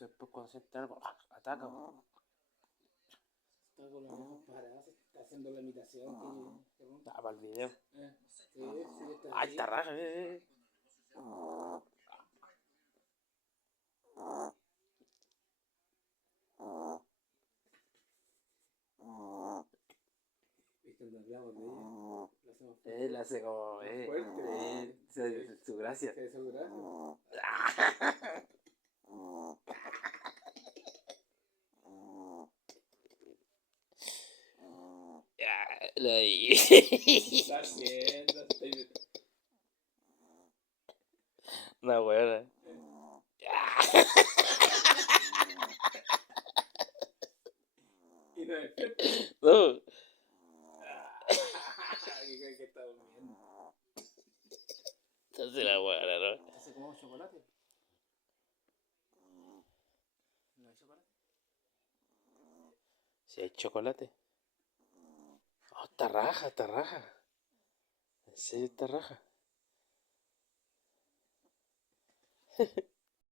después cuando siente algo, ataca. Está con los ojos parados, está haciendo la imitación. Para el video. Sí, está ¡Ay, así. está raja! Viste, cuando hablamos de ella, lo hacemos Él hace como. fuerte. Su gracia. Se hizo gracia. Lo vi. Está haciendo, Una buena. y no despierta. No. ¿Qué crees que está durmiendo? Entonces la buena, ¿no? ¿Hace como chocolate? ¿No hay chocolate? Si hay chocolate. Oh, está raja, está raja. En serio está raja.